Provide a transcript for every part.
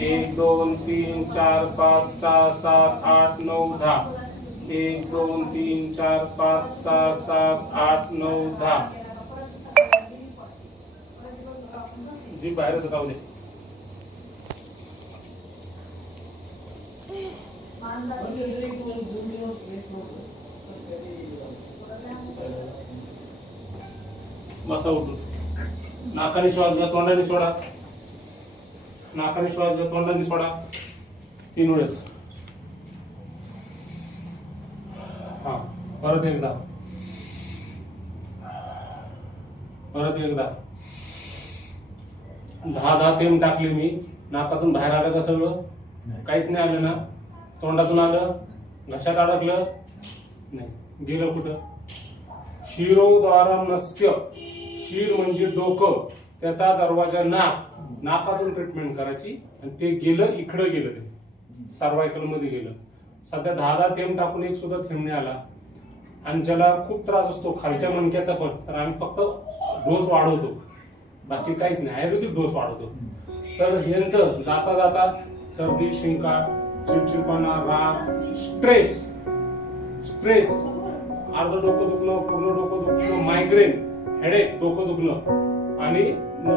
एक दोन तीन चार पाच सहा सात आठ नऊ दहा. एक दोन तीन चार पाच सहा सात आठ नऊ दहा. जी बाहेरच राहू दे. बसा उठून. नाकाने श्वास घ्या तोंडाने सोडा. नाकाने श्वास घ्या तोंडाने सोडा. तीन वेळेस. हा परत एकदा. परत एकदा. दहा दहा थेंब टाकले मी. नाकातून बाहेर आलं का सगळं? काहीच नाही आलं ना. तोंडातून आलं. घशात अडकलं नाही. गेलं कुठं? शिरोद्वारम नस्य शिर म्हणजे डोकं. त्याचा दरवाजा नाक. नाकातून ट्रीटमेंट करायची आणि ते गेलं इकडं गेलं ते. सर्वायकलमध्ये गेलं. सध्या दहा दहा थेंब टाकून एक सुद्धा थेंब नाही आला. आणि ज्याला खूप त्रास असतो खालच्या मणक्याचा पण तर आम्ही फक्त डोस वाढवतो. बाकी काहीच नाही आयुर्वेदिक डोस वाढवतो. तर यांचं जाता जाता सर्दी शिंका चिडचिडपणा राग स्ट्रेस स्ट्रेस अर्ध डोकं दुखणं पूर्ण डोकं दुखणं मायग्रेन हेडेक डोकं दुखणं. आणि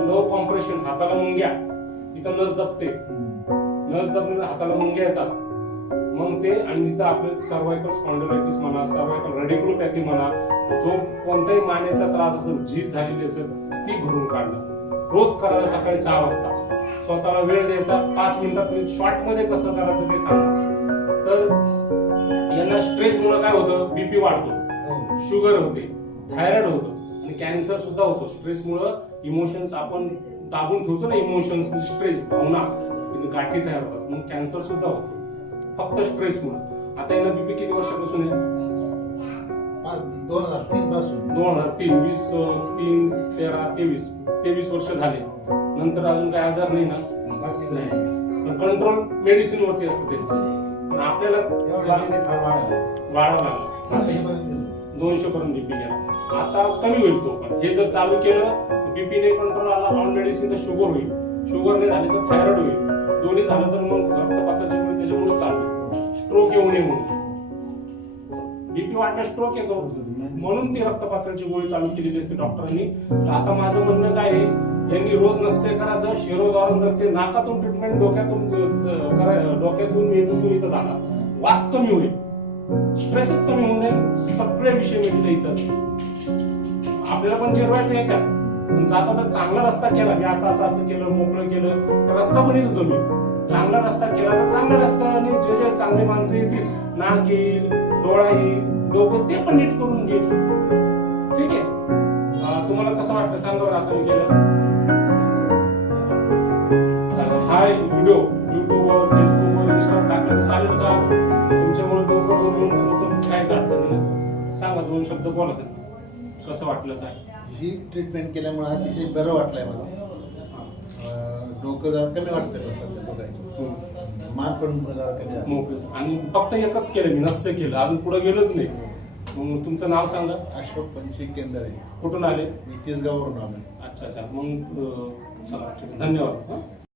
लो कॉम्प्रेशन हाताला मुंग्या इथं नस दबते. नस दबल्याने हाताला मुंग्या येतात. मग ते आणि इथं आपले सर्वायकल स्पॉन्डिलायटिस म्हणा सर्वायकल रेडिक्युलोपॅथी म्हणा जो कोणताही मानेचा त्रास असेल झीज झालेली असेल ती भरून काढणं. रोज करायला सकाळी सहा वाजता. स्वतःला वेळ द्यायचा. पाच मिनिटात शॉर्टमध्ये कसं करायचं ते सांगा. तर यांना स्ट्रेस मुळे काय होतं? बीपी वाढतो. शुगर होते. थायरॉइड होतं. आणि कॅन्सर सुद्धा होतो. स्ट्रेस मुळे इमोशन्स आपण दाबून ठेवतो ना इमोशन्स म्हणजे स्ट्रेस भावना गाठी तयार होतात. मग कॅन्सर सुद्धा होतो. फक्त स्ट्रेस म्हणून आता यांना बीपी किती वर्षापासून आहे? दोन हजार तीन पासून दोन हजार तीन वीस तीन तेरा तेवीस. तेवीस वर्ष झाले. नंतर अजून काय आजार नाही ना? नाही. कंट्रोल मेडिसिन वरती असतं त्यांचं. पण आपल्याला एवढ्या दोनशे पर्यंत दोनशे पर्यंत बीपी गेला आता कमी होईल तो पण. हे जर चालू केलं बीपी नाही कंट्रोल आला ऑन मेडिसिन तर शुगर होईल. शुगर नाही झाली तर थायरॉइड होईल. दोन्ही झालं तर मग रक्तपाताची गोळी त्याच्यामुळे चालते. स्ट्रोक येऊ नये म्हणून. बीपी वाढण्यास स्ट्रोक येतो. म्हणून ती रक्तपात्राची गोळी चालू केलेली असते डॉक्टरांनी. आता माझं म्हणणं काय आहे? यांनी रोज नसते करायचं शिरोद्वार नसते नाकातून ट्रीटमेंट डोक्यातून डोक्यातून मेंदूतून इथं झाला. वाक कमी होईल. स्ट्रेसच कमी होऊन जाईल सगळे विषय मिळले इथं. आपल्याला पण जिरवायचं याच्यात. जाताना चांगला रस्ता केला. मी असं असं असं केलं मोकळं केलं. तर रस्ता पण येत होतो मी. चांगला रस्ता केला तर चांगल्या रस्त्याने जे जे चांगले माणसं येतील नाक येईल डोळा येईल डोकं ते पण नीट करून घेईल. ठीक आहे? तुम्हाला कसं वाटतं? सांगा बरं आता मी केलं. हा व्हिडिओ युट्यूबवर फेसबुकवर इंस्टावर टाकलं चालेल का? तुमच्यामुळे डोकं डोकं डोकं काहीच अडचण नाही. सांगा दोन शब्द बोला त्यांना कसं वाटलं काय? ही ट्रीटमेंट केल्यामुळे अतिशय बरं वाटलंय मला. डोकं जरा कमी वाटतंय पण सध्या डोकायचं मान पण जरा कमी झालं मोकळं. आणि फक्त एकच केलं मी नस्य केलं. अजून पुढे गेलोच नाही. मग तुमचं नाव सांगा. अशोक पंची केंद्र आहे कुठून आले? मी तिसगाववरून आलो अच्छा अच्छा. मग अं, चला ठीक आहे. धन्यवाद. हं.